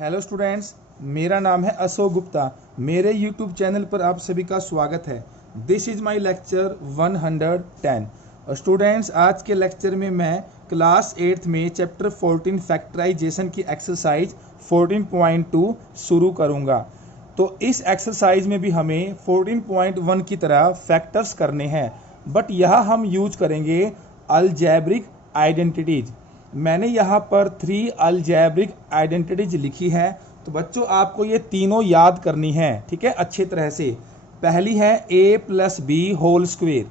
Hello students, मेरा नाम है अशोक गुप्ता। मेरे यूट्यूब चैनल पर आप सभी का स्वागत है। This is my lecture 110। और स्टूडेंट्स, आज के लेक्चर में मैं क्लास 8th में चैप्टर 14 फैक्टराइजेशन की एक्सरसाइज 14.2 शुरू करूंगा। तो इस एक्सरसाइज में भी हमें 14.1 की तरह फैक्टर्स करने हैं, बट यहाँ हम यूज करेंगे अलजेब्रिक आइडेंटिटीज। मैंने यहाँ पर 3 अलजेब्रिक आइडेंटिटीज लिखी है, तो बच्चों आपको ये तीनों याद करनी है, ठीक है, अच्छी तरह से। पहली है a plus b whole square,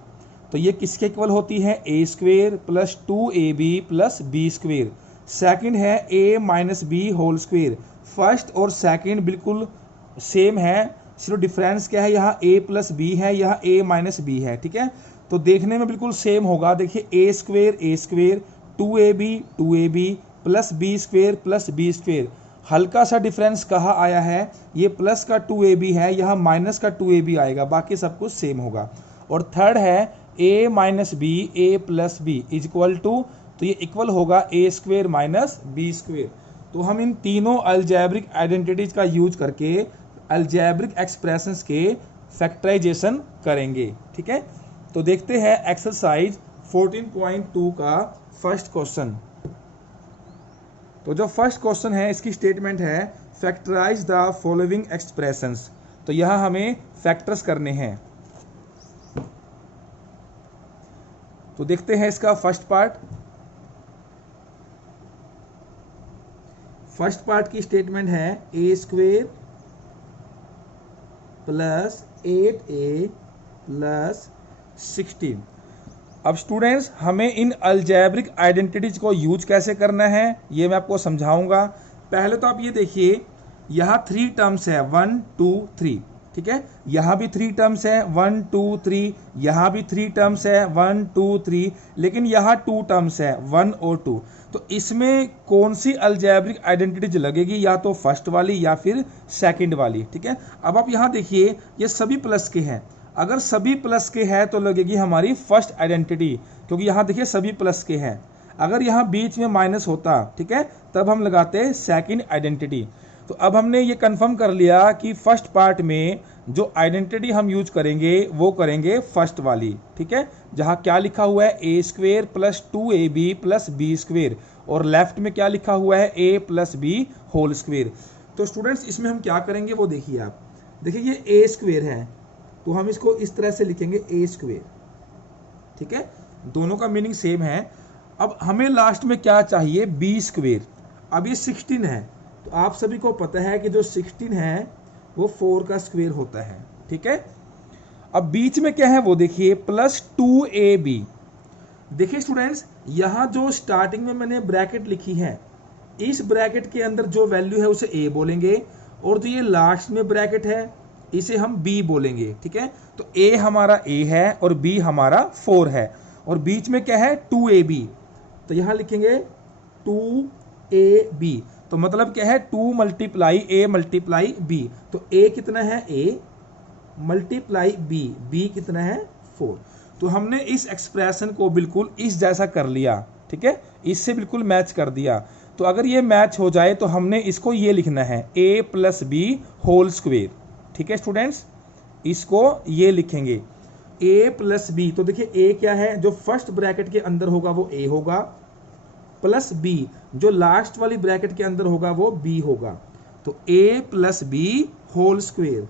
तो ये किसके इक्वल होती है? a square plus 2ab plus b square. Second है a minus b whole square. First और सेकेंड बिल्कुल सेम है, सिर्फ डिफरेंस क्या है, यहाँ a प्लस बी है, यहाँ a माइनस बी है, ठीक है। तो देखने में बिल्कुल सेम होगा। देखिए a square 2ab plus b square. हल्का सा डिफरेंस कहाँ आया है? ये प्लस का 2ab है, यहाँ माइनस का 2ab आएगा, बाकी सब कुछ सेम होगा। और थर्ड है a minus B A plus b is equal to, तो ये इक्वल होगा a square minus B square. तो हम इन तीनों अलजेब्रिक आइडेंटिटीज का यूज करके अलजेब्रिक एक्सप्रेशंस के फैक्टराइजेशन करेंगे, ठीक है। तो देखते हैं एक्सरसाइज 14.2 का फर्स्ट क्वेश्चन। तो जो फर्स्ट क्वेश्चन है, इसकी स्टेटमेंट है फैक्टराइज द फॉलोइंग एक्सप्रेशंस। तो यहां हमें फैक्टर्स करने हैं। तो देखते हैं इसका फर्स्ट पार्ट। फर्स्ट पार्ट की स्टेटमेंट है a square plus 8a plus 16। अब स्टूडेंट्स, हमें इन अलजेब्रिक आइडेंटिटीज को यूज कैसे करना है ये मैं आपको समझाऊंगा। पहले तो आप ये देखिए, यहाँ 3 टर्म्स है 1 2 3, ठीक है। यहाँ भी 3 टर्म्स है 1 2 3, यहाँ भी 3 टर्म्स है 1 2 3, लेकिन यहाँ 2 टर्म्स है 1 और 2। तो इसमें कौन सी अलजेब्रिक आइडेंटिटीज लगेगी? या तो फर्स्ट वाली या फिर सेकंड वाली, ठीक है। अब आप यहाँ देखिए, ये सभी प्लस के हैं। अगर सभी प्लस के हैं तो लगेगी हमारी फर्स्ट आइडेंटिटी, क्योंकि यहाँ देखिए सभी प्लस के हैं। अगर यहाँ बीच में माइनस होता, ठीक है, तब हम लगाते सेकंड आइडेंटिटी। तो अब हमने ये कंफर्म कर लिया कि फर्स्ट पार्ट में जो आइडेंटिटी हम यूज करेंगे वो करेंगे फर्स्ट वाली, ठीक है, जहाँ क्या लिखा हुआ है a square plus 2ab plus b square, और लेफ्ट में क्या लिखा हुआ है a plus b whole square. तो स्टूडेंट्स, इसमें हम क्या करेंगे वो देखिए आप। देखिए ये a स्क्वेयर है, तो हम इसको इस तरह से लिखेंगे a स्क्वेयर, ठीक है, दोनों का मीनिंग सेम है। अब हमें लास्ट में क्या चाहिए? b square. अब ये 16 है, तो आप सभी को पता है कि जो 16 है वो 4 का स्क्वेयर होता है, ठीक है। अब बीच में क्या है वो देखिए, प्लस 2ab। देखिए स्टूडेंट्स, यहां जो स्टार्टिंग में मैंने ब्रैकेट लिखी है, इस ब्रैकेट के अंदर जो वैल्यू है उसे a बोलेंगे, और जो ये लास्ट में ब्रैकेट है इसे हम b बोलेंगे, ठीक है। तो a हमारा a है और b हमारा 4 है, और बीच में क्या है? 2ab। तो यहां लिखेंगे 2ab। तो मतलब क्या है? 2 मल्टीप्लाई a मल्टीप्लाई b। तो a कितना है? a मल्टीप्लाई b, b कितना है? 4। तो हमने इस एक्सप्रेशन को बिल्कुल इस जैसा कर लिया, ठीक है, इससे बिल्कुल मैच कर दिया। तो अगर ये मैच हो जाए तो हमने इसको ये लिखना है a plus b whole square, ठीक है स्टूडेंट्स, इसको ये लिखेंगे a प्लस बी। तो देखिए a क्या है? जो फर्स्ट ब्रैकेट के अंदर होगा वो a होगा, प्लस b जो लास्ट वाली ब्रैकेट के अंदर होगा वो b होगा। तो a plus b whole square,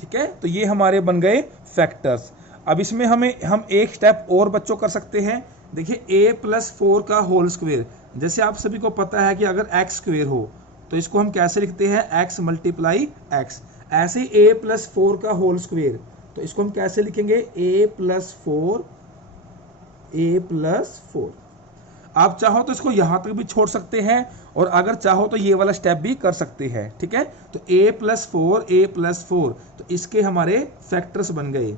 ठीक है। तो ये हमारे बन गए फैक्टर्स। अब इसमें हम एक स्टेप और बच्चों कर सकते हैं। देखिए a प्लस 4 का होल स्क्वेयर, जैसे आप सभी को पता है कि अगर x स्क्वेयर हो तो इसको हम कैसे लिखते हैं? x multiply x। ऐसे ही a प्लस 4 का होल स्क्वेयर, तो इसको हम कैसे लिखेंगे? a plus 4। आप चाहो तो इसको यहां तक भी छोड़ सकते हैं, और अगर चाहो तो ये वाला स्टेप भी कर सकते हैं, ठीक है। तो a प्लस 4, तो इसके हमारे फैक्टर्स बन गए।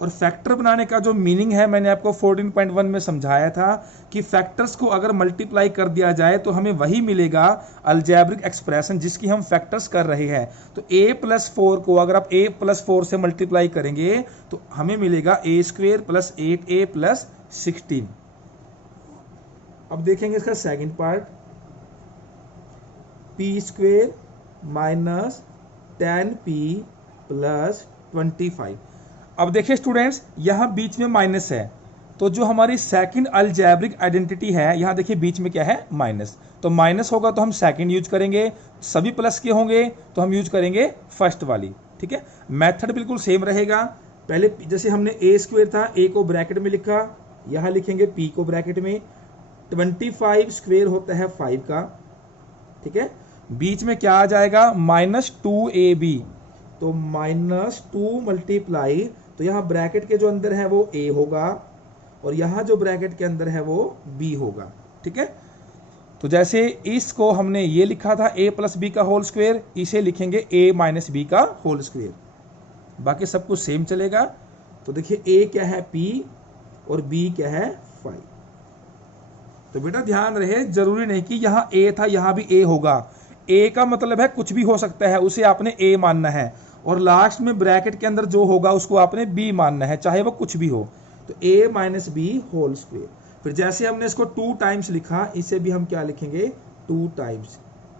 और फैक्टर बनाने का जो मीनिंग है मैंने आपको 14.1 में समझाया था कि फैक्टर्स को अगर मल्टीप्लाई कर दिया जाए तो हमें वही मिलेगा अलजेब्रिक एक्सप्रेशन जिसकी हम फैक्टर्स कर रहे हैं। तो a प्लस 4 को अगर आप a प्लस 4 से मल्टीप्लाई करेंगे तो हमें मिलेगा a square plus 8a plus 16। अब देखेंगे इसका second part. P square minus 10p plus 25। अब देखिए स्टूडेंट्स, यहाँ बीच में माइनस है, तो जो हमारी सेकंड अलजेब्रिक आइडेंटिटी है, यहाँ देखिए बीच में क्या है, माइनस। तो माइनस होगा तो हम सेकंड यूज करेंगे, सभी प्लस के होंगे तो हम यूज करेंगे फर्स्ट वाली। ठीक है, मेथड बिल्कुल सेम रहेगा। पहले जैसे हमने ए स्क्वेयर था, ए को ब्रैकेट में लिखा, यहाँ लिखेंगे पी को ब्रैकेट में। 25 स्क्वेयर होता है 5 का। ठीक है, बीच में क्या आ जाएगा, -2ab, तो -2 मल्टीप्लाई, तो यहाँ ब्रैकेट के जो अंदर है वो a होगा और यहाँ जो ब्रैकेट के अंदर है वो b होगा। ठीक है, तो जैसे इसको हमने ये लिखा था a प्लस बी का होल स्क्वेयर, इसे लिखेंगे a माइनस बी का होल स्क्वेयर, बाकी सब कुछ सेम चलेगा। तो देखिए a क्या है p और b क्या है 5। तो बेटा ध्यान रहे, जरूरी नहीं कि यहाँ a था यहाँ भी a होगा। a का मतलब है कुछ भी हो सकता है, उसे आपने a मानना है, और लास्ट में ब्रैकेट के अंदर जो होगा उसको आपने b मानना है, चाहे वो कुछ भी हो। तो a minus b whole square. फिर जैसे हमने इसको 2 टाइम्स लिखा, इसे भी हम क्या लिखेंगे, 2 times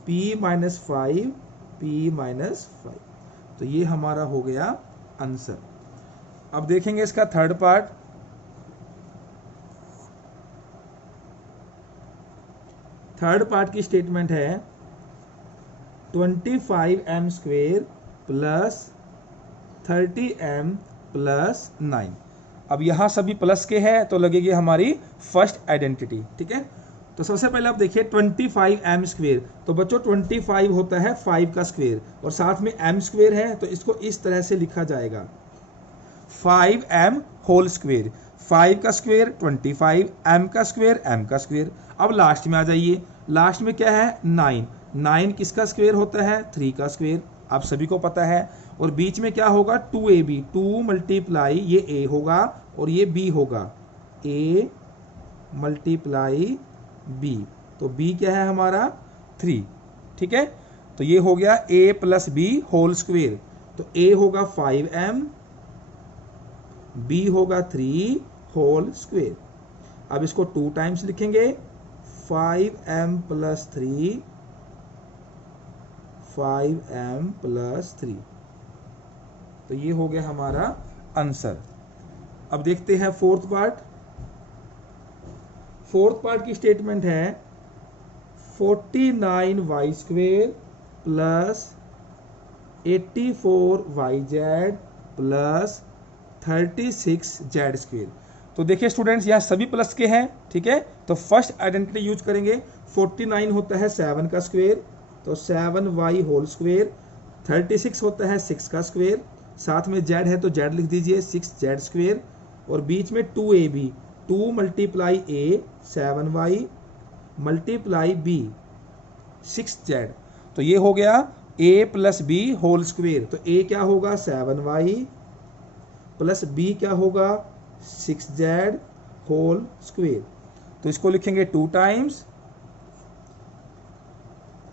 p minus 5 p minus 5। तो ये हमारा हो गया आंसर। अब देखेंगे इसका थर्ड पार्ट। थर्ड पार्ट की स्टेटमेंट है 25m square plus 30m plus 9। अब यहाँ सभी प्लस के हैं तो लगेगी हमारी फर्स्ट आइडेंटिटी। ठीक है, तो सबसे पहले आप देखिए 25m स्क्वेयर, तो बच्चों 25 होता है 5 का स्क्वेयर और साथ में m स्क्वेयर है, तो इसको इस तरह से लिखा जाएगा 5m होल स्क्वेयर। 5 का स्क्वेयर 25, m का स्क्वेयर m का स्क्वेयर। अब लास्ट में आ जाइए, लास्ट में क्या है 9। 9 किसका स्क्वेयर होता है, 3 का स्क्वेयर, आप सभी को पता है। और बीच में क्या होगा 2ab, 2 मल्टीप्लाई ये a होगा और ये b होगा, a मल्टीप्लाई b, तो b क्या है हमारा 3। ठीक है, तो ये हो गया a plus b whole square. तो a होगा 5m, b होगा 3 होल स्क्वेयर। अब इसको 2 टाइम्स लिखेंगे, 5m प्लस 3 5m प्लस 3। तो ये हो गया हमारा आंसर। अब देखते हैं फोर्थ पार्ट। फोर्थ पार्ट की स्टेटमेंट है 49y square plus 84yz plus 36z square. तो देखिए स्टूडेंट्स, यहाँ सभी प्लस के हैं। ठीक है, तो फर्स्ट आइडेंटिटी यूज करेंगे। 49 होता है 7 का स्क्वेयर, तो 7y होल स्क्वेयर। 36 होता है 6 का स्क्वेयर, साथ में z है तो z लिख दीजिए 6z स्क्वेयर। और बीच में 2ab, 2 multiply a 7y multiply b 6z। तो ये हो गया a plus b whole square. तो a क्या होगा 7y प्लस b क्या होगा 6z होल स्क्वेयर। तो इसको लिखेंगे 2 times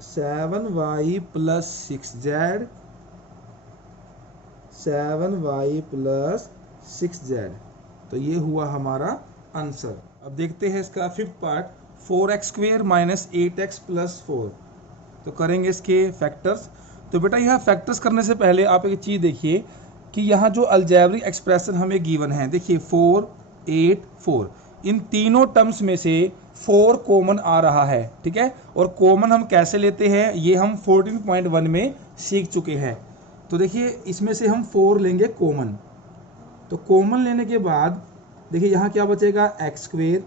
7y plus 6z 7y plus 6z। तो ये हुआ हमारा आंसर। अब देखते हैं इसका fifth part, 4x square minus 8x plus 4। तो करेंगे इसके फैक्टर्स। तो बेटा यहाँ फैक्टर्स करने से पहले आप एक चीज़ देखिए कि यहाँ जो अलजेब्रिक एक्सप्रेशन हमें गिवन है, देखिए 4 8 4, इन तीनों टर्म्स में से 4 कॉमन आ रहा है। ठीक है, और कॉमन हम कैसे लेते हैं ये हम 14.1 में सीख चुके हैं। तो देखिए इसमें से हम 4 लेंगे कॉमन। तो कॉमन लेने के बाद देखिए यहाँ क्या बचेगा x स्क्वेयर,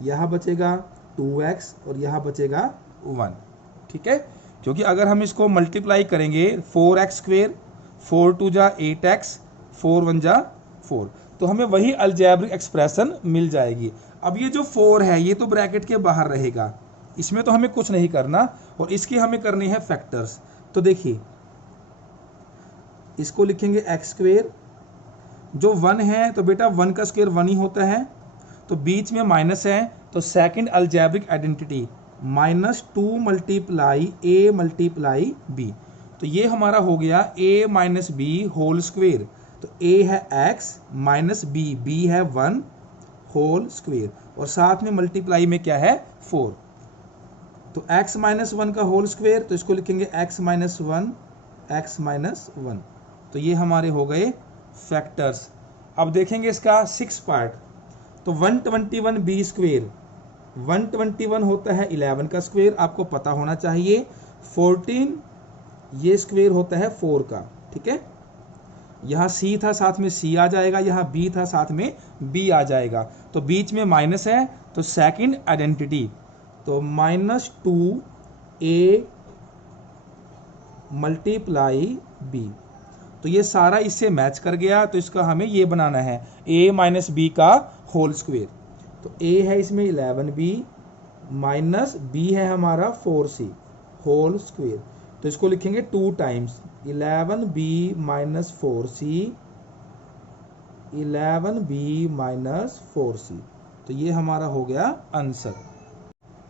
यहाँ बचेगा 2x और यहाँ बचेगा 1। ठीक है, क्योंकि अगर हम इसको मल्टीप्लाई करेंगे 4x स्क्वेयर, 4 2 जा 8x, 4 1 जा 4, तो हमें वही अलजेब्रिक एक्सप्रेशन मिल जाएगी। अब ये जो 4 है ये तो ब्रैकेट के बाहर रहेगा, इसमें तो हमें कुछ नहीं करना, और इसकी हमें करनी है फैक्टर्स। तो देखिए इसको लिखेंगे x स्क्वेयर, जो 1 है तो बेटा 1 का स्क्वायर 1 ही होता है, तो बीच में माइनस है, तो second algebraic identity -2 multiply a multiply b। तो ये हमारा हो गया a minus b whole square. तो a है x माइनस b है 1 होल स्क्वेयर, और साथ में मल्टीप्लाई में क्या है 4। तो x माइनस 1 का होल स्क्वायर, तो इसको लिखेंगे x माइनस 1 x माइनस 1। तो ये हमारे हो गए फैक्टर्स। अब देखेंगे इसका 6 पार्ट। तो 121 बी स्क्वेयर, 121 होता है 11 का स्क्वेयर, आपको पता होना चाहिए। 14 ये स्क्वेयर होता है 4 का, ठीक है। यहाँ C था साथ में C आ जाएगा, यहाँ B था साथ में B आ जाएगा, तो बीच में माइनस है, तो सेकंड आइडेंटिटी, तो -2a मल्टीप्लाई b। तो ये सारा इससे मैच कर गया, तो इसका हमें ये बनाना है a माइनस बी का होल स्क्वेयर। तो a है इसमें 11b माइनस b है हमारा 4c होल स्क्वेयर। तो इसको लिखेंगे 2 times 11b minus 4c, 11b minus 4c। तो ये हमारा हो गया आंसर।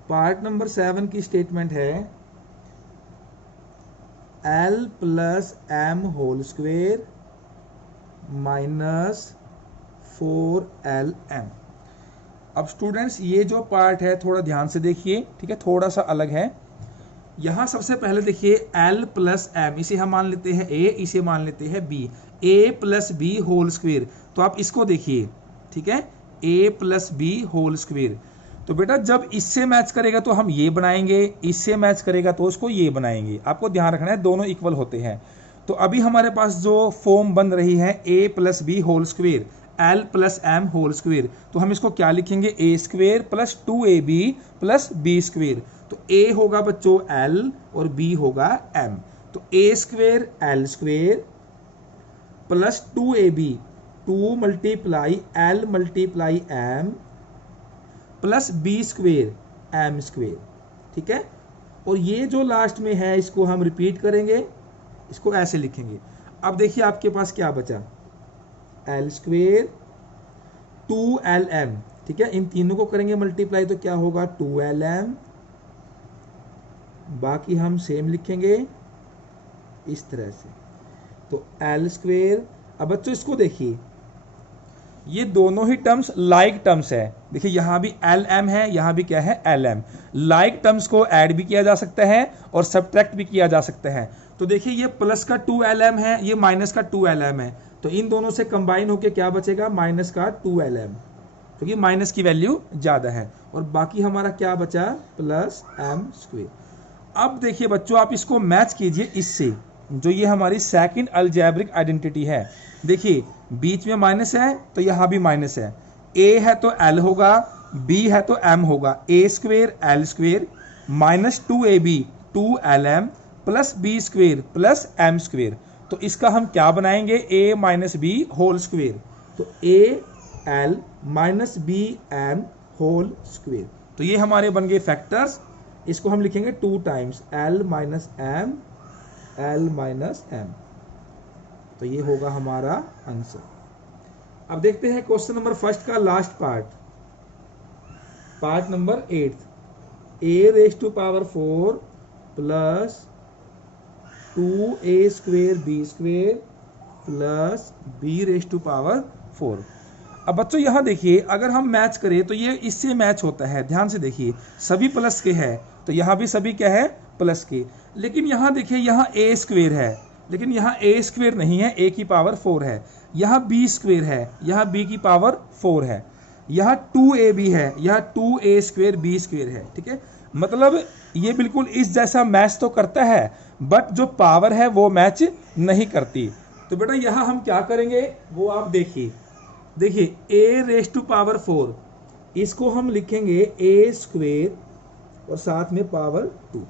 पार्ट नंबर 7 की स्टेटमेंट है l plus m whole square minus 4lm। अब स्टूडेंट्स ये जो पार्ट है थोड़ा ध्यान से देखिए, ठीक है, थोड़ा सा अलग है। यहाँ सबसे पहले देखिए l प्लस m, इसे हम मान लेते हैं a, इसे मान लेते हैं b, a plus b whole square. तो आप इसको देखिए, ठीक है, a plus b whole square. तो बेटा जब इससे मैच करेगा तो हम ये बनाएंगे, इससे मैच करेगा तो उसको ये बनाएंगे। आपको ध्यान रखना है दोनों इक्वल होते हैं। तो अभी हमारे पास जो फॉर्म बन रही है a plus b whole square, l plus m whole square, तो हम इसको क्या लिखेंगे, a square plus 2ab plus b square. तो a होगा बच्चों l और b होगा m। तो a square l square plus 2ab, 2 multiply l multiply m plus b square m square, ठीक है। और ये जो लास्ट में है इसको हम रिपीट करेंगे, इसको ऐसे लिखेंगे। अब देखिए आपके पास क्या बचा, l स्क्वेयर 2lm, ठीक है, इन तीनों को करेंगे मल्टीप्लाई तो क्या होगा 2lm, बाकी हम सेम लिखेंगे इस तरह से। तो l स्क्वेयर, अब बच्चों इसको देखिए, ये दोनों ही टर्म्स लाइक टर्म्स है। देखिए यहाँ भी lm है, यहाँ भी क्या है lm। लाइक टर्म्स को ऐड भी किया जा सकता है और सब्ट्रैक्ट भी किया जा सकता है। तो देखिए ये प्लस का 2lm है, ये माइनस का 2lm है, तो इन दोनों से कंबाइन होकर क्या बचेगा, माइनस का 2lm, क्योंकि माइनस की वैल्यू ज्यादा है। और बाकी हमारा क्या बचा, प्लस m स्क्वेयर। अब देखिए बच्चों आप इसको मैच कीजिए इससे, जो ये हमारी सेकंड अलजेब्रिक आइडेंटिटी है। देखिए बीच में माइनस है तो यहाँ भी माइनस है, a है तो l होगा, b है तो m होगा, a square l square minus 2ab 2lm plus b square plus m square. तो इसका हम क्या बनाएंगे, a minus b whole square. तो a l minus b m whole square. तो ये हमारे बन गए फैक्टर्स। इसको हम लिखेंगे 2 times l minus m, l minus m। तो ये होगा हमारा आंसर। अब देखते हैं क्वेश्चन नंबर फर्स्ट का last part, part number 8, a raise to power 4 plus 2a square b square plus b raise to power 4। अब बच्चों यहाँ देखिए अगर हम मैच करें तो ये इससे मैच होता है, ध्यान से देखिए सभी प्लस के हैं, तो यहाँ भी सभी क्या है, प्लस के। लेकिन यहाँ देखिए यहाँ a स्क्वेयर है, लेकिन यहाँ a स्क्वेयर नहीं है, a की पावर 4 है। यहाँ b स्क्वेयर है, यहाँ b की पावर 4 है। यहाँ 2ab है, यहाँ 2a स्क्वेयर b स्क्वेयर है, ठीक है। मतलब ये बिल्कुल इस जैसा मैच तो करता है, बट जो पावर है वो मैच नहीं करती। तो बेटा यहाँ हम क्या करेंगे वो आप देखिए, देखिए a रेज टू पावर 4, इसको हम लिखेंगे a स्क्वेयर और साथ में पावर 2।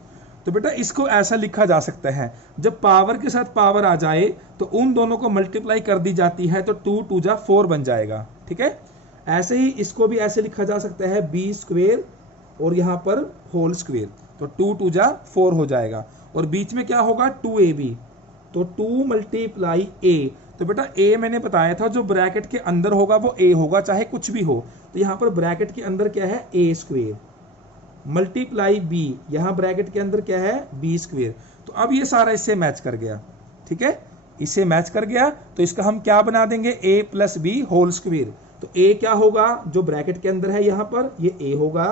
तो बेटा इसको ऐसा लिखा जा सकता है, जब पावर के साथ पावर आ जाए तो उन दोनों को मल्टीप्लाई कर दी जाती है, तो 2 2 जा 4 बन जाएगा, ठीक है। ऐसे ही इसको भी ऐसे लिखा जा सकता है b स्क्वेयर और यहाँ पर होल स्क्वेयर, तो 2 2 जा 4 हो जाएगा। और बीच में क्या होगा 2ab, तो 2 मल्टीप्लाई a। तो बेटा a मैंने बताया था जो ब्रैकेट के अंदर होगा वो a होगा, चाहे कुछ भी हो। तो यहाँ पर ब्रैकेट के अंदर क्या है, a स्क्वेयर मल्टीप्लाई b, यहाँ ब्रैकेट के अंदर क्या है, b स्क्वेयर। तो अब ये सारा इससे मैच कर गया, ठीक है, इससे मैच कर गया। तो इसका हम क्या बना देंगे, a plus b whole square. तो a क्या होगा, जो ब्रैकेट के अंदर है यहाँ पर ये a होगा,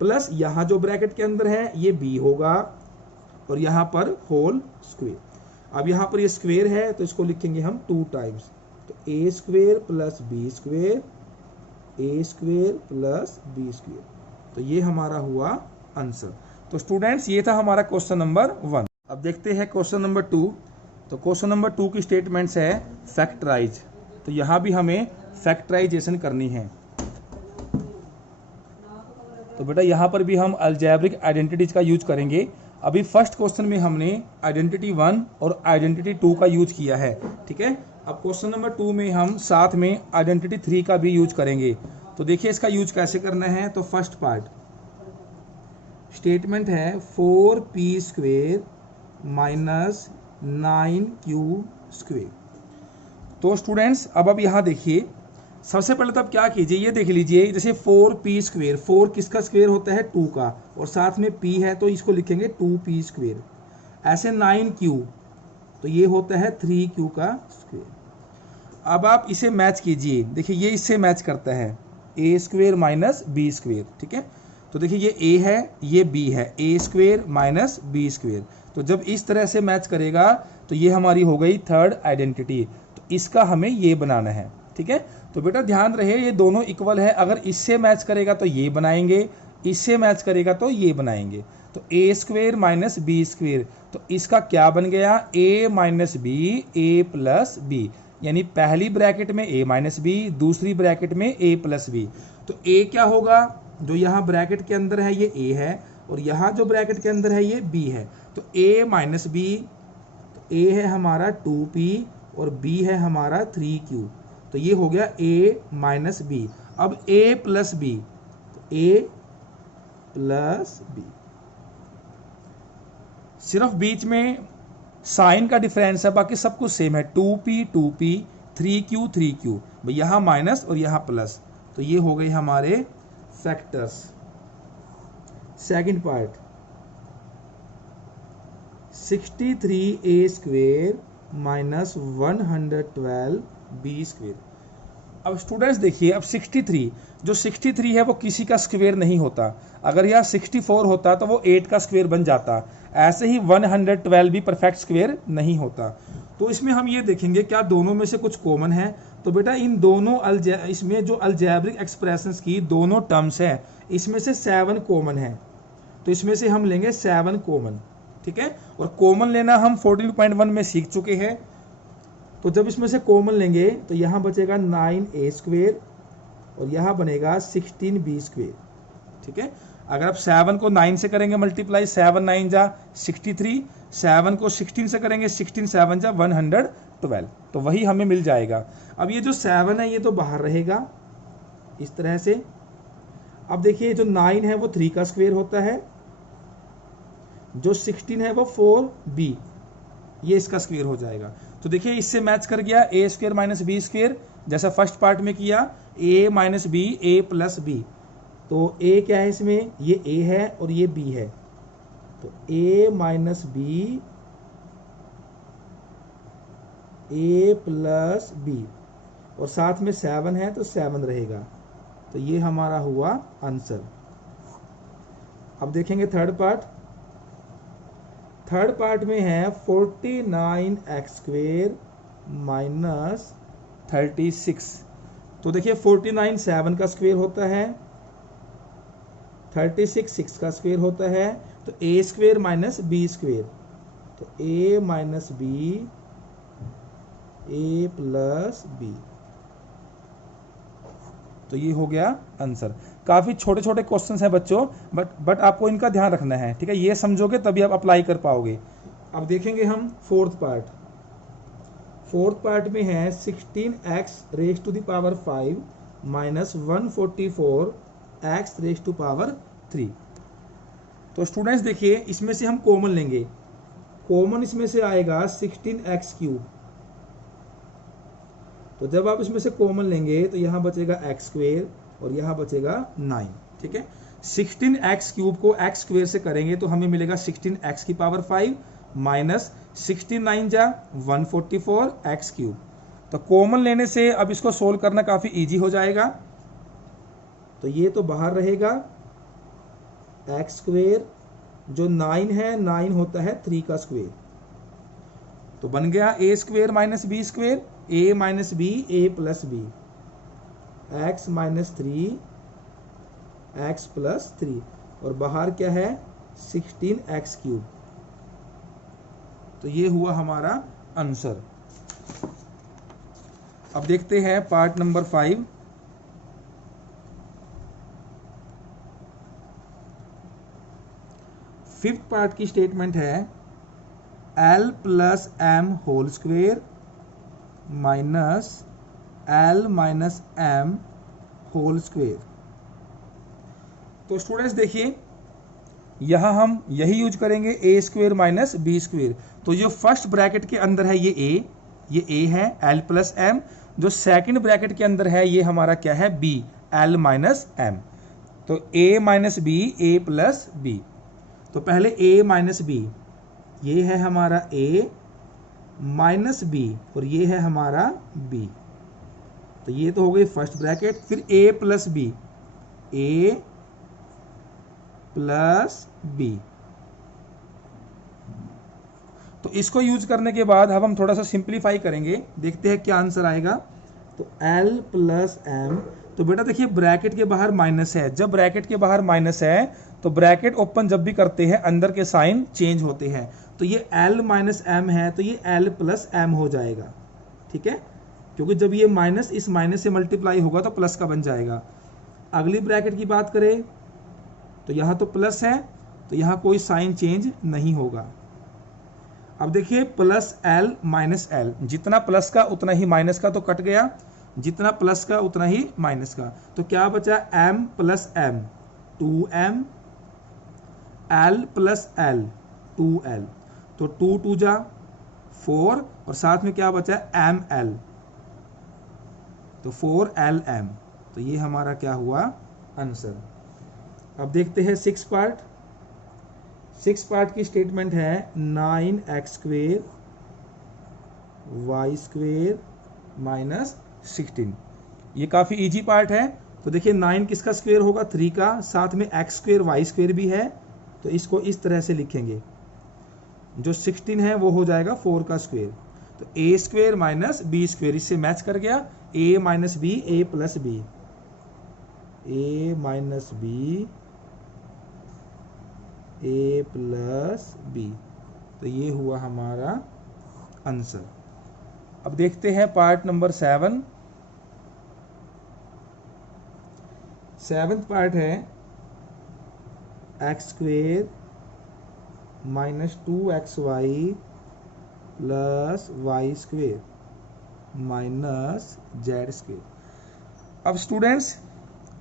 प्लस यहाँ जो ब्रैकेट के अंदर है ये b होगा और यहाँ पर होल स्क्वेयर। अब यहाँ पर ये स्क्वेयर है तो इसको लिखेंगे हम 2 टाइम्स, तो a square plus b square, a square plus b square. तो ये हमारा हुआ आंसर। तो स्टूडेंट्स ये था हमारा क्वेश्चन नंबर 1। अब देखते हैं क्वेश्चन नंबर 2। तो क्वेश्चन नंबर 2 की स्टेटमेंट्स है फैक्टराइज। तो यहाँ भी हमें फैक्टराइजेशन करनी है। तो बेटा यहाँ पर भी हम अलजेब्रिक आइडेंटिटीज का यूज करेंगे। अभी फर्स्ट क्वेश्चन में हमने आइडेंटिटी 1 और आइडेंटिटी 2 का यूज किया है, ठीक है। अब क्वेश्चन नंबर 2 में हम साथ में आइडेंटिटी 3 का भी यूज करेंगे। तो देखिए इसका यूज कैसे करना है। तो फर्स्ट पार्ट स्टेटमेंट है 4p square minus 9q square. तो स्टूडेंट्स अब यहाँ देखिए, सबसे पहले तो आप क्या कीजिए, ये देख लीजिए, जैसे 4p स्क्वेयर, 4 किसका स्क्वेयर होता है 2 का, और साथ में p है तो इसको लिखेंगे 2p स्क्वेयर। ऐसे 9q तो ये होता है 3q का स्क्वेयर। अब आप इसे मैच कीजिए, देखिए ये इससे मैच करता है a square minus b square, ठीक है। तो देखिए ये a है ये b है, a square minus b square. तो जब इस तरह से मैच करेगा तो ये हमारी हो गई थर्ड आइडेंटिटी। तो इसका हमें ये बनाना है, ठीक है। तो बेटा ध्यान रहे ये दोनों इक्वल है, अगर इससे मैच करेगा तो ये बनाएंगे, इससे मैच करेगा तो ये बनाएंगे। तो a square minus b square, तो इसका क्या बन गया a minus B A plus b, यानी पहली ब्रैकेट में a माइनस बी, दूसरी ब्रैकेट में a प्लस बी। तो a क्या होगा, जो यहाँ ब्रैकेट के अंदर है ये a है और यहाँ जो ब्रैकेट के अंदर है ये b है। तो a माइनस बी, तो a है हमारा 2p और b है हमारा 3q। तो ये हो गया a माइनस बी। अब a प्लस बी, तो a प्लस बी, सिर्फ बीच में साइन का डिफरेंस है, बाकी सब कुछ सेम है। 2p 2p, 3q 3q, भाई यहाँ माइनस और यहाँ प्लस। तो ये हो गई हमारे factors. Second part 63a square minus 112b square. अब स्टूडेंट्स देखिए, अब 63, जो 63 है वो किसी का स्क्वेयर नहीं होता। अगर यह 64 होता तो वो 8 का स्क्वेयर बन जाता। ऐसे ही 112 भी परफेक्ट स्क्वेयर नहीं होता। तो इसमें हम ये देखेंगे क्या दोनों में से कुछ कॉमन है। तो बेटा इन दोनों इसमें जो अलजेब्रिक एक्सप्रेशंस की दोनों टर्म्स है, इसमें से 7 कॉमन है। तो इसमें से हम लेंगे 7 कॉमन, ठीक है। और कॉमन लेना हम 14.1 में सीख चुके हैं। तो जब इसमें से कॉमन लेंगे तो यहाँ बचेगा 9a स्क्वेयर और यहाँ बनेगा 16b स्क्वेयर, ठीक है। अगर आप 7 को 9 से करेंगे मल्टीप्लाई, 7 9 जा 63, 7 को 16 से करेंगे, 16 7 जा 112, तो वही हमें मिल जाएगा। अब ये जो 7 है ये तो बाहर रहेगा इस तरह से। अब देखिए जो 9 है वो 3 का स्क्वेयर होता है, जो 16 है वो 4b, ये इसका स्क्वेयर हो जाएगा। तो देखिए इससे मैच कर गया a square minus B square, जैसा फर्स्ट पार्ट में किया a minus B A plus b. तो a क्या है इसमें, ये a है और ये b है। तो a minus B A plus b, और साथ में 7 है तो 7 रहेगा। तो ये हमारा हुआ आंसर। अब देखेंगे थर्ड पार्ट। थर्ड पार्ट में है 49x स्क्वेयर माइनस 36। तो देखिए 49 7 का स्क्वेयर होता है, 36 6 का स्क्वेयर होता है। तो a square minus B square, तो a minus B A plus b. तो ये हो गया आंसर। काफ़ी छोटे छोटे क्वेश्चंस हैं बच्चों, बट आपको इनका ध्यान रखना है, ठीक है। ये समझोगे तभी आप अप्लाई कर पाओगे। अब देखेंगे हम फोर्थ पार्ट। फोर्थ पार्ट में है 16x raise to the power 5 minus 144x raise to power 3। तो स्टूडेंट्स देखिए इसमें से हम कॉमन लेंगे। कॉमन इसमें से आएगा 16x क्यूब। तो जब आप इसमें से कॉमन लेंगे तो यहाँ बचेगा x स्क्वेयर और यहाँ बचेगा 9, ठीक है। 16x क्यूब को x स्क्वेयर से करेंगे तो हमें मिलेगा 16x की पावर 5 माइनस 16 9 जा 144x क्यूब। तो कॉमन लेने से अब इसको सोल्व करना काफ़ी इजी हो जाएगा। तो ये तो बाहर रहेगा एक्स स्क्वेयर, जो 9 है 9 होता है 3 का स्क्वेयर, तो बन गया A square minus B square, A minus B A plus B, X minus 3 X plus 3, और बाहर क्या है 16x क्यूब। तो ये हुआ हमारा आंसर। अब देखते हैं पार्ट नंबर 5। फिफ्थ पार्ट की स्टेटमेंट है l plus m whole square minus l minus m whole square. तो स्टूडेंट्स देखिए, यहां हम यही यूज करेंगे a square minus B square. तो जो फर्स्ट ब्रैकेट के अंदर है ये ए है l प्लस एम, जो सेकंड ब्रैकेट के अंदर है ये हमारा क्या है b, l माइनस एम। तो a minus B A plus b. तो पहले a माइनस बी, ये है हमारा a माइनस बी और ये है हमारा b। तो ये तो हो गई फर्स्ट ब्रैकेट। फिर a plus b, a plus b. तो इसको यूज करने के बाद अब हम थोड़ा सा सिंप्लीफाई करेंगे, देखते हैं क्या आंसर आएगा। तो l प्लस एम, तो बेटा देखिए ब्रैकेट के बाहर माइनस है, जब ब्रैकेट के बाहर माइनस है तो ब्रैकेट ओपन जब भी करते हैं अंदर के साइन चेंज होते हैं। तो ये l माइनस एम है तो ये l प्लस एम हो जाएगा, ठीक है, क्योंकि जब ये माइनस इस माइनस से मल्टीप्लाई होगा तो प्लस का बन जाएगा। अगली ब्रैकेट की बात करें तो यहाँ तो प्लस है, तो यहाँ कोई साइन चेंज नहीं होगा। अब देखिए प्लस l माइनस l, जितना प्लस का उतना ही माइनस का तो कट गया, जितना प्लस का उतना ही माइनस का। तो क्या बचा m plus m, 2m, l plus l, 2l। तो 2 2 जा 4 और साथ में क्या बचा ml, तो 4lm। तो ये हमारा क्या हुआ आंसर। अब देखते हैं सिक्स पार्ट की स्टेटमेंट है 9x square Y square minus 16। ये काफ़ी इजी पार्ट है। तो देखिए 9 किसका स्क्वेयर होगा, 3 का, साथ में x स्क्वेयर वाई स्क्वेयर भी है, तो इसको इस तरह से लिखेंगे। जो 16 है वो हो जाएगा 4 का स्क्वेयर। तो a square minus B square, इससे मैच कर गया, a minus B A plus b, a minus B A plus b. तो ये हुआ हमारा आंसर। अब देखते हैं पार्ट नंबर 7। सेवंथ पार्ट है x square minus 2xy plus y square minus z square. अब स्टूडेंट्स,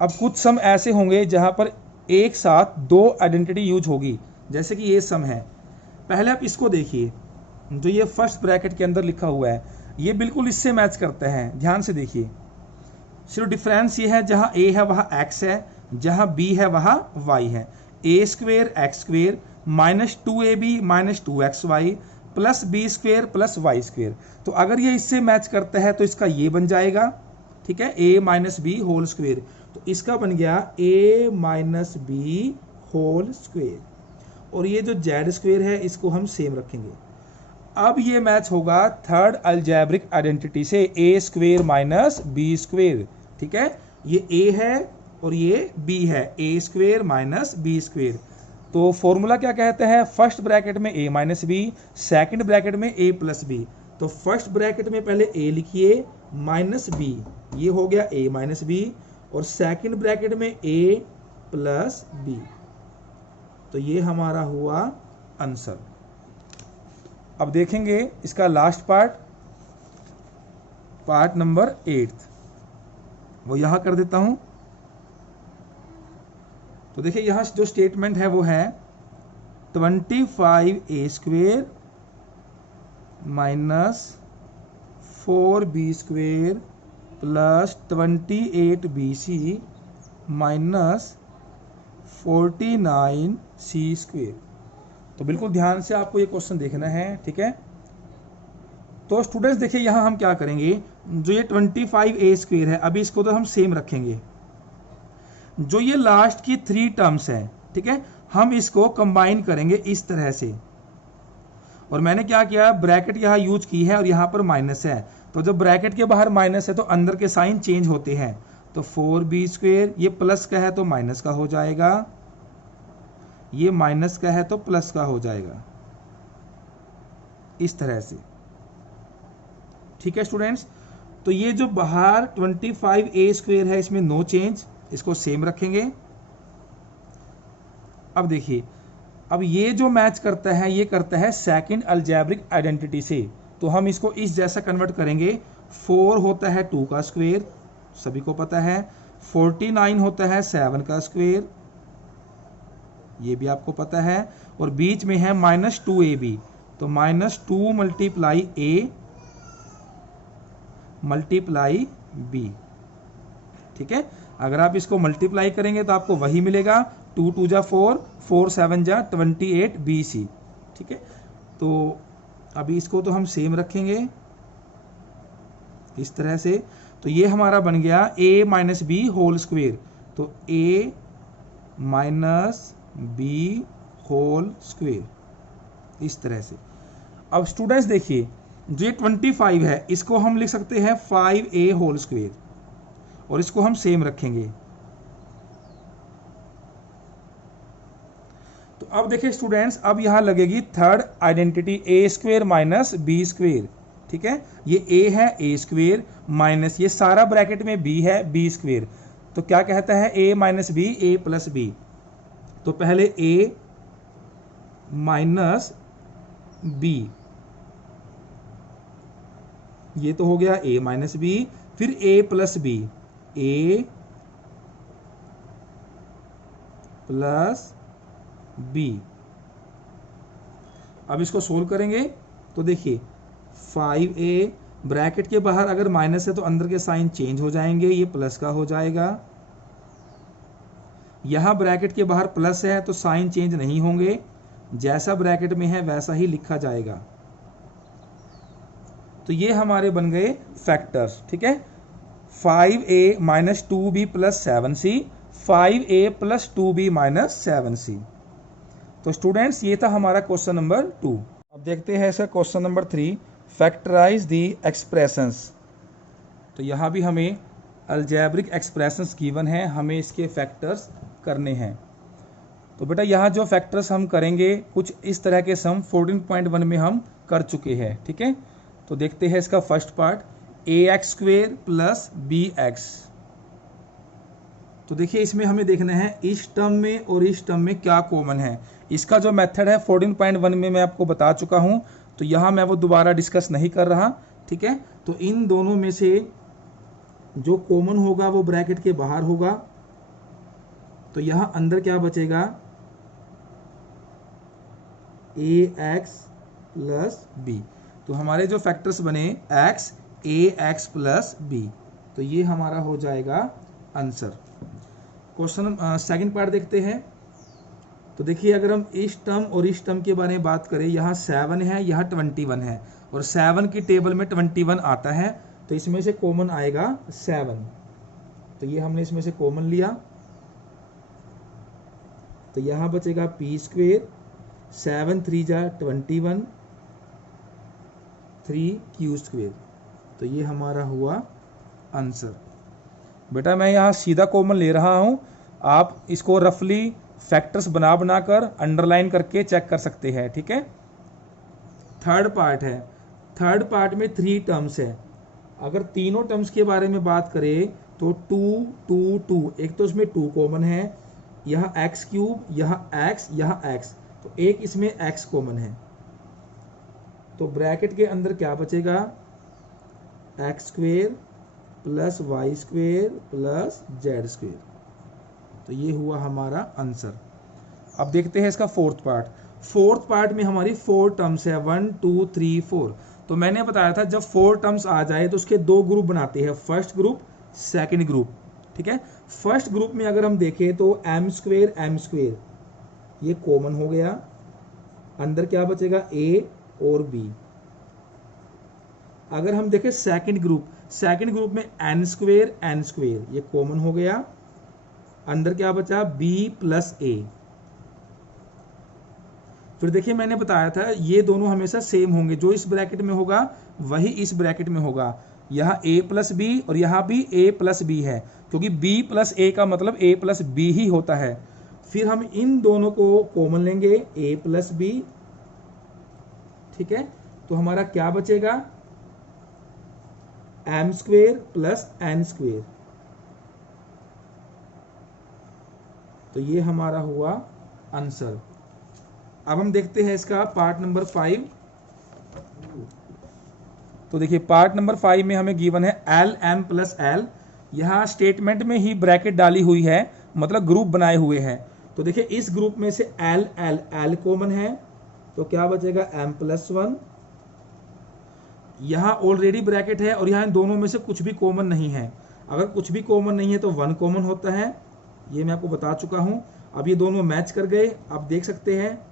अब कुछ सम ऐसे होंगे जहां पर एक साथ दो आइडेंटिटी यूज होगी, जैसे कि ये सम है। पहले आप इसको देखिए, जो ये फर्स्ट ब्रैकेट के अंदर लिखा हुआ है ये बिल्कुल इससे मैच करता है, ध्यान से देखिए। सिर्फ डिफरेंस ये है, जहां a है वहां x है, जहां b है वहां y है। a square x square minus 2ab minus 2xy plus b square plus y square. तो अगर ये इससे मैच करता है तो इसका ये बन जाएगा, ठीक है, a minus b whole square. तो इसका बन गया a minus b whole square. और ये जो जेड स्क्वेयर है इसको हम सेम रखेंगे। अब ये मैच होगा थर्ड अलजेब्रिक आइडेंटिटी से, a square minus B square, ठीक है। ये a है और ये b है, a square minus B square. तो फॉर्मूला क्या कहते हैं, फर्स्ट ब्रैकेट में a minus b, second bracket में a प्लस बी। तो फर्स्ट ब्रैकेट में पहले a लिखिए माइनस बी, ये हो गया a माइनस बी, और सेकेंड ब्रैकेट में a प्लस बी। तो ये हमारा हुआ आंसर। अब देखेंगे इसका लास्ट पार्ट, पार्ट नंबर 8, वो यहां कर देता हूं। तो देखिए यहां जो स्टेटमेंट है वो है 25a square minus 4b square plus 28bc minus 49c square. तो बिल्कुल ध्यान से आपको ये क्वेश्चन देखना है, ठीक है। तो स्टूडेंट्स देखिए यहां हम क्या करेंगे, जो ये 25a स्क्वेयर है अभी इसको तो हम सेम रखेंगे। जो ये लास्ट की 3 टर्म्स हैं ठीक है, हम इसको कंबाइन करेंगे इस तरह से। और मैंने क्या किया, ब्रैकेट यहाँ यूज की है और यहाँ पर माइनस है, तो जब ब्रैकेट के बाहर माइनस है तो अंदर के साइन चेंज होते हैं। तो 4b², ये प्लस का है तो माइनस का हो जाएगा, ये माइनस का है तो प्लस का हो जाएगा, इस तरह से। ठीक है स्टूडेंट्स, तो ये जो बाहर 25a² है इसमें नो चेंज, इसको सेम रखेंगे। अब देखिए, अब ये जो मैच करता है ये करता है सेकंड अलजेब्रिक आइडेंटिटी से, तो हम इसको इस जैसा कन्वर्ट करेंगे। 4 होता है 2 का स्क्वायर, सभी को पता है। 49 होता है 7 का स्क्वायर, ये भी आपको पता है। और बीच में है -2ab, तो -2 मल्टीप्लाई a मल्टीप्लाई b। ठीक है, अगर आप इसको मल्टीप्लाई करेंगे तो आपको वही मिलेगा, 2 2 जा 4, 4 7 जा 28 BC। ठीक है, तो अभी इसको तो हम सेम रखेंगे इस तरह से। तो ये हमारा बन गया a - b होल स्क्वायर, तो a - b होल स्क्वायर, इस तरह से। अब स्टूडेंट्स देखिए, जो ये 25 है इसको हम लिख सकते हैं 5a होल स्क्वायर, और इसको हम सेम रखेंगे। तो अब देखिए स्टूडेंट्स, अब यहां लगेगी थर्ड आइडेंटिटी a² - b²। ठीक है, ये a है a² माइनस ये सारा ब्रैकेट में b है b²। तो क्या कहता है a - b a + b, तो पहले a - b, ये तो हो गया a - b, फिर a + b, a + b। अब इसको सोल्व करेंगे तो देखिए 5a, ब्रैकेट के बाहर अगर माइनस है तो अंदर के साइन चेंज हो जाएंगे, ये प्लस का हो जाएगा। यहां ब्रैकेट के बाहर प्लस है तो साइन चेंज नहीं होंगे, जैसा ब्रैकेट में है वैसा ही लिखा जाएगा। तो ये हमारे बन गए फैक्टर्स। ठीक है, 5a - 2b + 7c, 5a + 2b - 7c। तो स्टूडेंट्स ये था हमारा क्वेश्चन नंबर 2। अब देखते हैं इसका क्वेश्चन नंबर 3, फैक्टराइज दी एक्सप्रेशंस। तो यहाँ भी हमें अलजेब्रिक एक्सप्रेशंस गिवन है, हमें इसके फैक्टर्स करने हैं। तो बेटा यहाँ जो फैक्टर्स हम करेंगे कुछ इस तरह के सम 14.1 में हम कर चुके हैं। ठीक है, तो देखते हैं इसका फर्स्ट पार्ट, ax² + bx। तो देखिए इसमें हमें देखना है इस टर्म में और इस टर्म में क्या कॉमन है। इसका जो मेथड है 14.1 में मैं आपको बता चुका हूं, तो यहां मैं वो दोबारा डिस्कस नहीं कर रहा। ठीक है, तो इन दोनों में से जो कॉमन होगा वो ब्रैकेट के बाहर होगा, तो यहां अंदर क्या बचेगा, ax + b। तो हमारे जो फैक्टर्स बने x, ax + b, तो ये हमारा हो जाएगा आंसर। क्वेश्चन सेकंड पार्ट देखते हैं। तो देखिए अगर हम इस टर्म और इस टर्म के बारे में बात करें, यहाँ 7 है, यहाँ 21 है, और 7 की टेबल में 21 आता है, तो इसमें से कॉमन आएगा 7। तो ये हमने इसमें से कॉमन लिया, तो यहाँ बचेगा p², 7 3 जा 21, 3q²। तो ये हमारा हुआ आंसर। बेटा मैं यहाँ सीधा कॉमन ले रहा हूँ, आप इसको रफली फैक्टर्स बना बनाकर अंडरलाइन करके चेक कर सकते हैं। ठीक है, थर्ड पार्ट है, थर्ड पार्ट में 3 टर्म्स है। अगर तीनों टर्म्स के बारे में बात करें तो 2 2 2, एक तो उसमें 2 कॉमन है, यहाँ x³, यहाँ x, यहाँ x, तो एक इसमें x कॉमन है। तो ब्रैकेट के अंदर क्या बचेगा, x² + y² + z²। तो ये हुआ हमारा आंसर। अब देखते हैं इसका फोर्थ पार्ट। फोर्थ पार्ट में हमारी 4 टर्म्स है, 1 2 3 4। तो मैंने बताया था जब 4 टर्म्स आ जाए तो उसके 2 ग्रुप बनाते हैं, फर्स्ट ग्रुप सेकंड ग्रुप। ठीक है, फर्स्ट ग्रुप में अगर हम देखें तो m² ये कॉमन हो गया, अंदर क्या बचेगा a और b। अगर हम देखें सेकंड ग्रुप में n² ये कॉमन हो गया, अंदर क्या बचा b + a। फिर देखिए मैंने बताया था ये दोनों हमेशा सेम होंगे, जो इस ब्रैकेट में होगा वही इस ब्रैकेट में होगा। यहाँ a प्लस बी और यहाँ भी a प्लस बी है, क्योंकि b प्लस a का मतलब a प्लस बी ही होता है। फिर हम इन दोनों को कॉमन लेंगे a प्लस बी, ठीक है, तो हमारा क्या बचेगा, m square plus n square. तो ये हमारा हुआ आंसर। अब हम देखते हैं इसका पार्ट नंबर 5। तो देखिए पार्ट नंबर 5 में हमें गिवन है एल एम प्लस एल। यहाँ स्टेटमेंट में ही ब्रैकेट डाली हुई है, मतलब ग्रुप बनाए हुए हैं। तो देखिए इस ग्रुप में से एल एल एल कॉमन है, तो क्या बचेगा एम प्लस 1। यहाँ ऑलरेडी ब्रैकेट है और यहाँ इन दोनों में से कुछ भी कॉमन नहीं है। अगर कुछ भी कॉमन नहीं है तो 1 कॉमन होता है, ये मैं आपको बता चुका हूँ। अब ये दोनों मैच कर गए, आप देख सकते हैं।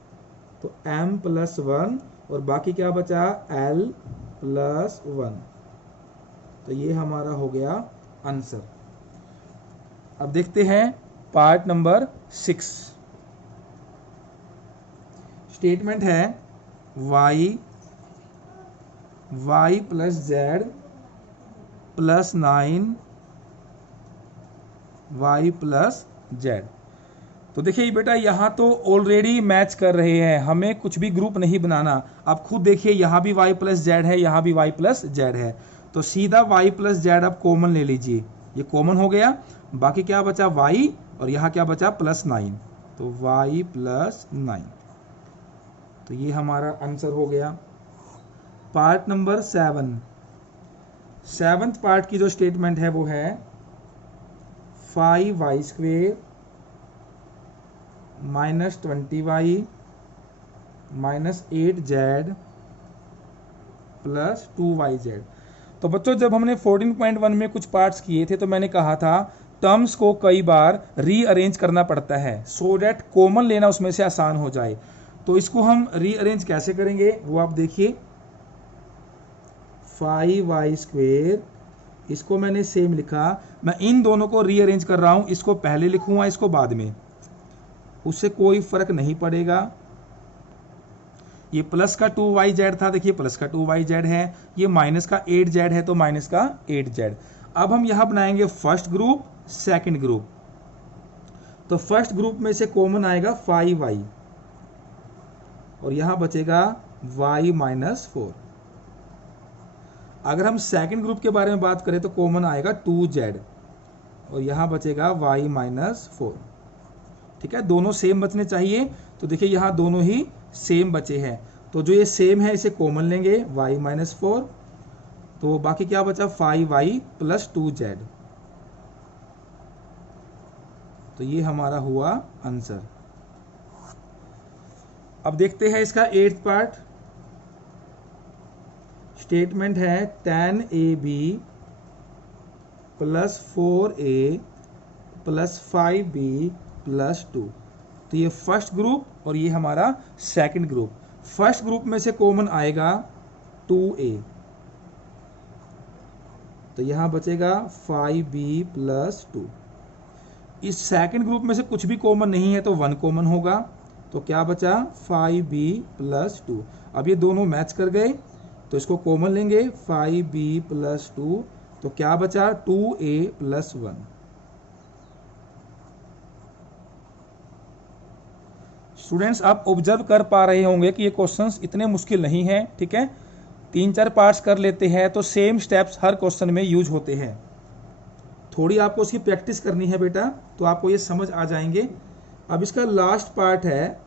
तो m प्लस 1 और बाकी क्या बचा l प्लस 1। तो ये हमारा हो गया आंसर। अब देखते हैं पार्ट नंबर 6। स्टेटमेंट है y plus z plus 9 y plus z। तो देखिए बेटा यहाँ तो ऑलरेडी मैच कर रहे हैं, हमें कुछ भी ग्रुप नहीं बनाना। आप खुद देखिए यहाँ भी y प्लस जेड है, यहाँ भी y प्लस जेड है, तो सीधा y प्लस जेड आप कॉमन ले लीजिए, ये कॉमन हो गया। बाकी क्या बचा y और यहाँ क्या बचा प्लस 9, तो y प्लस 9। तो ये हमारा आंसर हो गया। पार्ट नंबर 7, 7th पार्ट की जो स्टेटमेंट है वो है 5y square minus 20y minus 8z plus 2yz। तो बच्चों जब हमने 14.1 में कुछ पार्ट्स किए थे तो मैंने कहा था टर्म्स को कई बार रीअरेंज करना पड़ता है, सो डैट कॉमन लेना उसमें से आसान हो जाए। तो इसको हम रीअरेंज कैसे करेंगे वो आप देखिए। 5y स्क्वेयर, इसको मैंने सेम लिखा, मैं इन दोनों को रीअरेंज कर रहा हूं, इसको पहले लिखूंगा इसको बाद में, उससे कोई फर्क नहीं पड़ेगा। ये प्लस का 2yz था, देखिए प्लस का 2yz है, ये माइनस का 8z है तो माइनस का 8z। अब हम यहां बनाएंगे फर्स्ट ग्रुप सेकंड ग्रुप। तो फर्स्ट ग्रुप में से कॉमन आएगा 5y और यहां बचेगा y माइनस 4। अगर हम सेकंड ग्रुप के बारे में बात करें तो कॉमन आएगा 2z और यहां बचेगा y माइनस 4। ठीक है, दोनों सेम बचने चाहिए। तो देखिए यहाँ दोनों ही सेम बचे हैं, तो जो ये सेम है इसे कॉमन लेंगे y माइनस 4। तो बाकी क्या बचा 5y प्लस 2z। तो ये हमारा हुआ आंसर। अब देखते हैं इसका 8th पार्ट। स्टेटमेंट है 10ab plus 4a plus 5b plus 2। तो ये फर्स्ट ग्रुप और ये हमारा सेकंड ग्रुप। फर्स्ट ग्रुप में से कॉमन आएगा 2a, तो यहां बचेगा 5b प्लस 2। इस सेकंड ग्रुप में से कुछ भी कॉमन नहीं है तो 1 कॉमन होगा, तो क्या बचा 5b प्लस 2। अब ये दोनों मैच कर गए तो इसको कॉमन लेंगे 5b प्लस 2, तो क्या बचा 2a प्लस 1। स्टूडेंट्स आप ऑब्जर्व कर पा रहे होंगे कि ये क्वेश्चंस इतने मुश्किल नहीं हैं, ठीक है। 3-4 पार्ट्स कर लेते हैं तो सेम स्टेप्स हर क्वेश्चन में यूज होते हैं। थोड़ी आपको उसकी प्रैक्टिस करनी है बेटा, तो आपको ये समझ आ जाएंगे। अब इसका लास्ट पार्ट है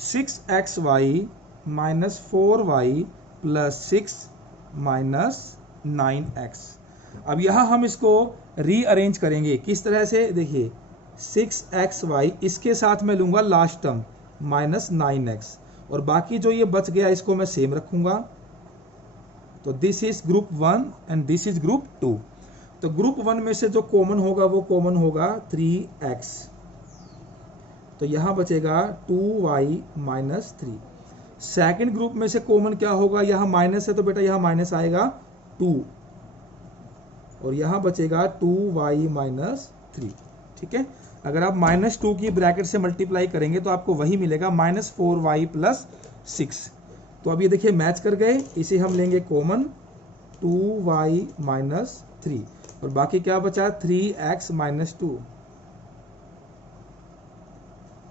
6xy minus 4y plus 6 minus 9x। अब यहाँ हम इसको रीअरेंज करेंगे किस तरह से, देखिए 6xy, इसके साथ मैं लूंगा लास्ट टर्म माइनस 9x और बाकी जो ये बच गया इसको मैं सेम रखूंगा। तो this is group 1 and this is group 2। तो ग्रुप 1 में से जो कॉमन होगा वो कॉमन होगा 3x, तो यहां बचेगा 2y माइनस 3। सेकेंड ग्रुप में से कॉमन क्या होगा, यहां माइनस है तो बेटा यहां माइनस आएगा 2 और यहां बचेगा 2y माइनस 3। ठीक है। अगर आप -2 की ब्रैकेट से मल्टीप्लाई करेंगे तो आपको वही मिलेगा -4y + 6। तो अब ये देखिए मैच कर गए, इसे हम लेंगे कॉमन 2y - 3 और बाकी क्या बचा 3x - 2।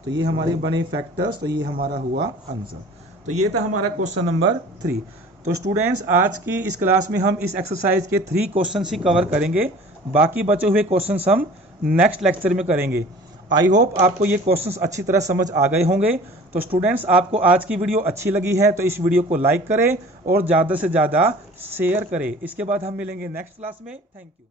तो ये हमारे बने फैक्टर्स, तो ये हमारा हुआ आंसर। तो ये था हमारा क्वेश्चन नंबर 3। तो स्टूडेंट्स आज की इस क्लास में हम इस एक्सरसाइज के 3 क्वेश्चन ही कवर करेंगे, बाकी बचे हुए क्वेश्चंस हम नेक्स्ट लेक्चर में करेंगे। आई होप आपको ये क्वेश्चंस अच्छी तरह समझ आ गए होंगे। तो स्टूडेंट्स आपको आज की वीडियो अच्छी लगी है तो इस वीडियो को लाइक करें और ज़्यादा से ज़्यादा शेयर करें। इसके बाद हम मिलेंगे नेक्स्ट क्लास में। Thank you.